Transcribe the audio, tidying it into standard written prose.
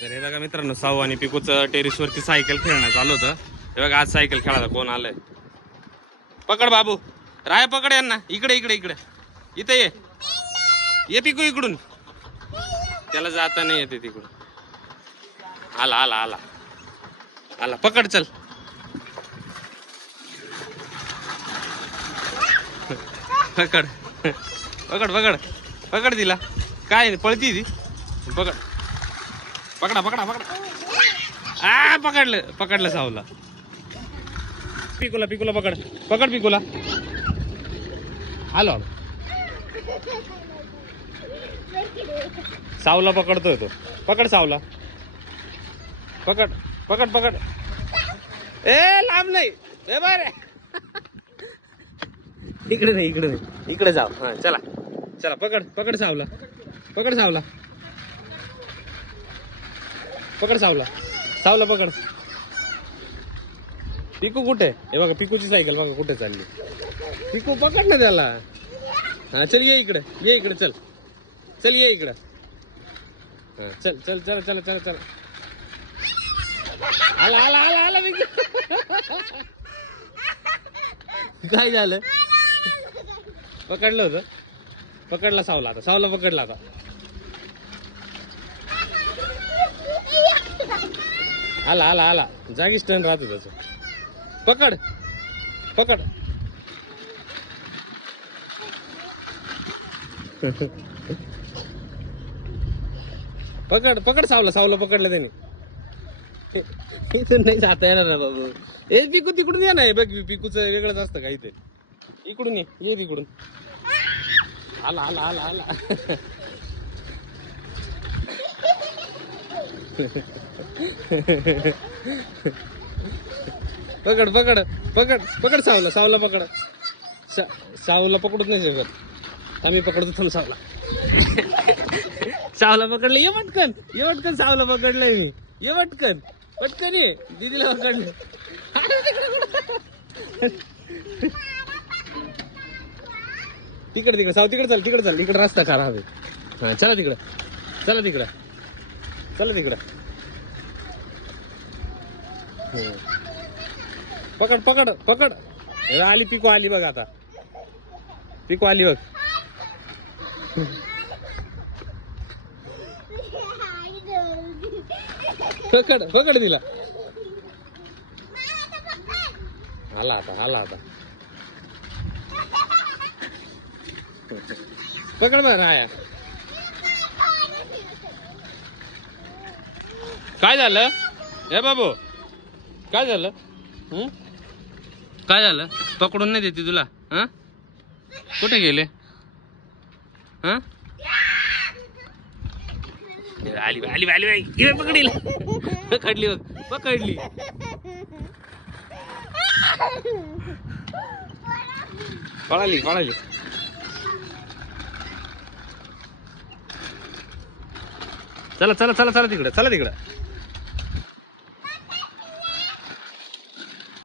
तर हे बघा मित्रांनो, साऊ आणि पिकूचं टेरिसवरती सायकल खेळणं चालू होतं. हे बघा आज सायकल खेळायला कोण आलंय. पकड बाबू, राय पकड यांना. इकडे इकडे इकडे इथे ये पिकू इकडून. त्याला जाता नाही येते तिकडून. आला आला आला आला, पकड चल. पकड पकड पकड पकड तिला. काय पळती ती. पकड पकडा पकडा पकडा. पकडलं पकडलं सावला. पिकूला पिकूला पकड पकड पिकूला. आलो सावला पकडतोय तो. पकड सावला. पकड पकड पकड. ए लांब नाही. ए बारे इकडे नाही इकडे नाही इकडे जाऊ. हा चला चला. पकड पकड सावला. पकड सावला. पकड सावला. सावला पकड. पिकू कुठे. हे बघा पिकूची सायकल बघा कुठे चालली. पिकू पकड ना त्याला. हा चल ये इकडे. ये इकडे चल. चल ये इकडे. हा चल चल चल चल चल चल. आला आला आला आला पिकू. काय झालं. पकडलं होतं. पकडला सावला. आता सावला पकडला. आता आला आला आला. जागीच टर्न राहतो त्याचं. पकड पकड. पकड पकड सावला. सावला पकडलं त्याने. इथून नाही जाता येणार ना बाबू. हे पिकू तिकडून ये ना. बघ पिकूचं वेगळंच असतं काही ते. इकडून ये तिकडून. आला आला आला आला. पकड पकड पकड पकड सावला. सावला पकड. सावला पकडूच नाही शकत आम्ही. पकडतो थांब सावला. सावला पकडलं. ये पटकन ये पटकन. सावला पकडलंय मी. ये पटकन पटकन ये. दीदीला पकडलं. तिकडे तिकडे साव. तिकडे चल. तिकडे चल. इकडे रस्ता खराब आहे. हा चला तिकडं. चला तिकडं. चला तिकडं. पकड पकड पकड. आली पिकू. आली बघ आता. पिकू आली बघ. पकड पकड तिला. आला आता आला आता. पकड बरं. राया काय झालं. हे बाबू काय झालं. काय झालं. पकडून नाही देते तुला. हा कुठे गेले. हा आली आली आली बाई. पकडली पकडली बघ. पकडली. पळाली पळाली. चला चला चला चला तिकडे. चला तिकडे.